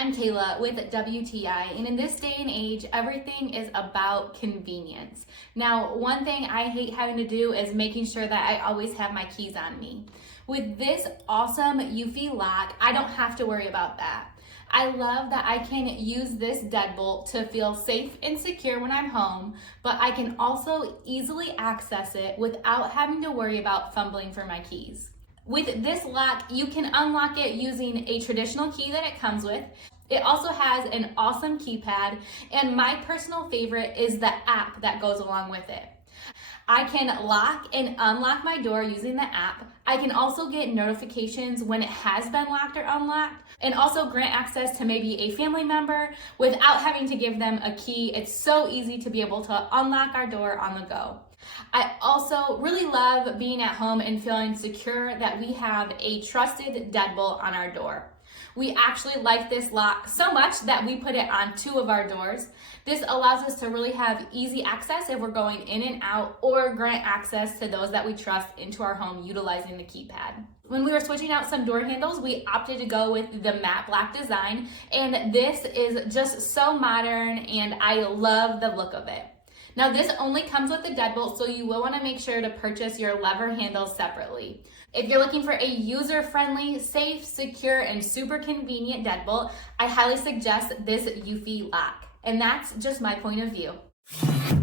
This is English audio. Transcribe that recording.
I'm Kayla with WTI, and in this day and age, everything is about convenience. Now, one thing I hate having to do is making sure that I always have my keys on me. With this awesome eufy lock, I don't have to worry about that. I love that I can use this deadbolt to feel safe and secure when I'm home, but I can also easily access it without having to worry about fumbling for my keys. With this lock, you can unlock it using a traditional key that it comes with. It also has an awesome keypad, and my personal favorite is the app that goes along with it. I can lock and unlock my door using the app. I can also get notifications when it has been locked or unlocked, and also grant access to maybe a family member without having to give them a key. It's so easy to be able to unlock our door on the go. I also really love being at home and feeling secure that we have a trusted deadbolt on our door. We actually like this lock so much that we put it on 2 of our doors. This allows us to really have easy access if we're going in and out, or grant access to those that we trust into our home utilizing the keypad. When we were switching out some door handles, we opted to go with the matte black design, and this is just so modern and I love the look of it. Now, this only comes with the deadbolt, so you will want to make sure to purchase your lever handles separately. If you're looking for a user-friendly, safe, secure, and super convenient deadbolt, I highly suggest this eufy lock. And that's just my point of view.